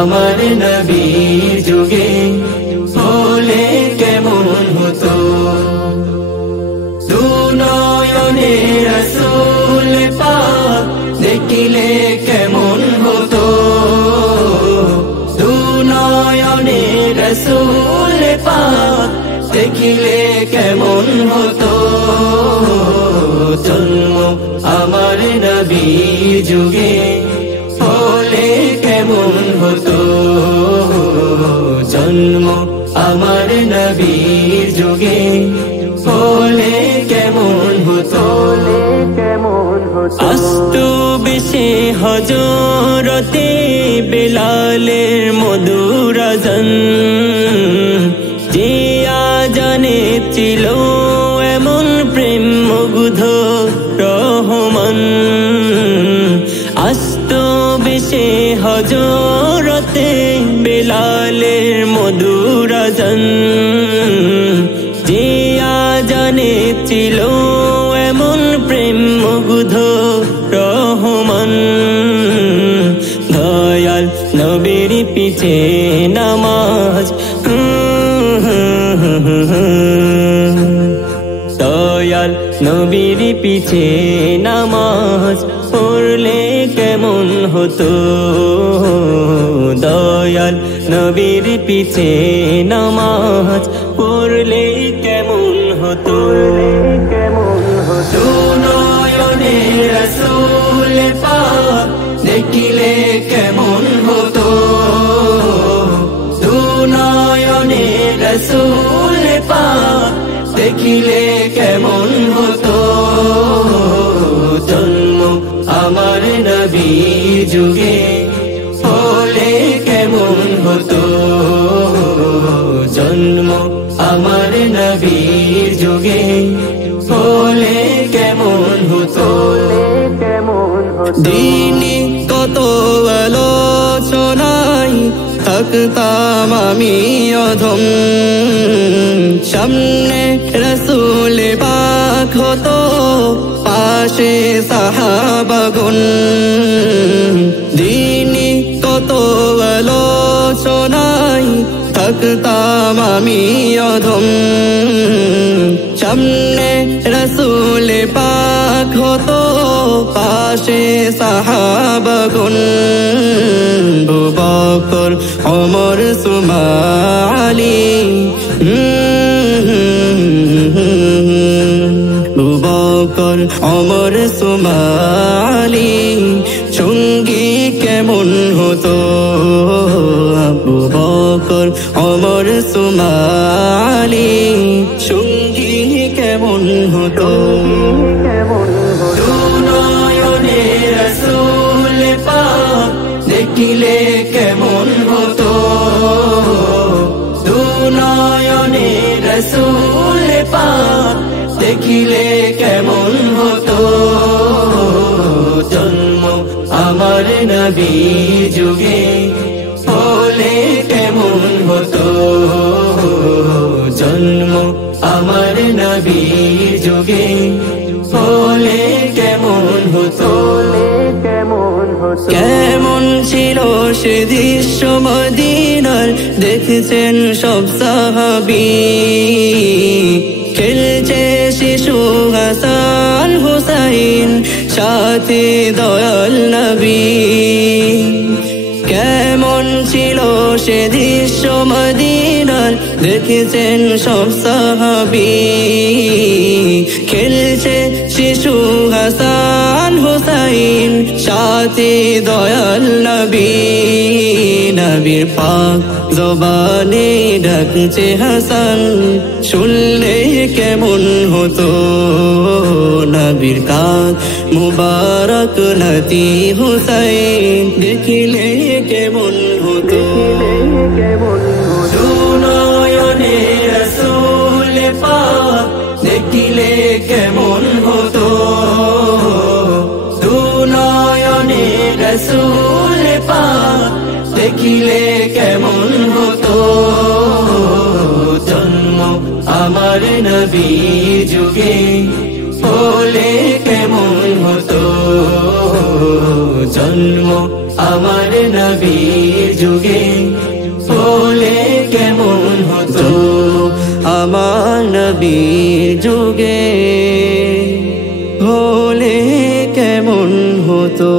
আমার নবীর যুগে হলে কেমন হতো দুনয়নে রাসূল পাক দেখিলে কেমন হতো দুনয়নে রাসূল পাক দেখিলে কেমন হতো জন্ম আমার নবীর যুগে হলে কেমন হতো জন্ম আমার নবীর যুগে হলে কেমন হতো আস্তু বেশে হজরতে বেলালের মধুর আযান যে আজানে ছিল এমন প্রেম মুগ্ধ রহমান আস্তু বেশে হজরতে বেলালের মধুর আযান যে আজানে ছিল এমন প্রেম মুগ্ধ রহমান দয়াল নবীর পিছে নামাজ দয়াল নবীর পিছে নামাজ পড়লে কেমন হতো দয়াল নবীর পিছে নামাজ পড়লে কেমন হতো দুনয়নে রাসূল পাক দেখিলে কেমন হতো দুনয়নে রাসূল পাক দেখিলে কেমন হতো জন্ম আমার নবীর যুগে হলে কেমন হতো জন্ম আমার নবীর যুগে হলে কেমন হতো দিনে কত আলোচনায় থাকতাম আমি অধম সামনে রাসূল পাক হতো পাশে সাহাবাগণ দিনে কত আলোচনায় থাকতাম আমি অধম সামনে রাসূল পাক হতো পাশে সাহাবাগণ আবু বকর ওমর সুমালি আবু বকর ওমর সুমালি সঙ্গী কেমন হতো আবু বকর ওমর সুমালি সঙ্গী কেমন হতো দুনয়নে রাসূল পাক দেখিলে কেমন হতো দুনয়নে রাসূল পাক দেখিলে কেমন হতো জন্ম আমার নবীর যুগে হলে কেমন হতো জন্ম আমার নবীর যুগে হলে কেমন হতো কেমন ছিল সে দৃশ্য মদিনার দেখছেন সব সাহাবী খেলছে শিশু হাসান হুসাইন সাথে দয়াল নবী কেমন ছিল সে দৃশ্য মদিনার দেখছেন সব সাহাবী খেলছে শিশু হাসান হুসাইন সাথে দয়াল নবী নবীর পাক জবানে ডাকছে হাসান শুনলে কেমন হতো নবীর কাঁধ মুবারক নাতি হুসাইন দেখিলে কেমন হতো দুনয়নে রাসূল পাক দেখিলে কেমন হতো দুনয়নে রাসূল পাক দেখিলে কেমন হতো জন্ম আমার নবীর যুগে হলে কেমন হতো জন্ম জন্ম আমার নবীর যুগে হলে কেমন হতো আমার নবীর যুগে হলে কেমন হতো।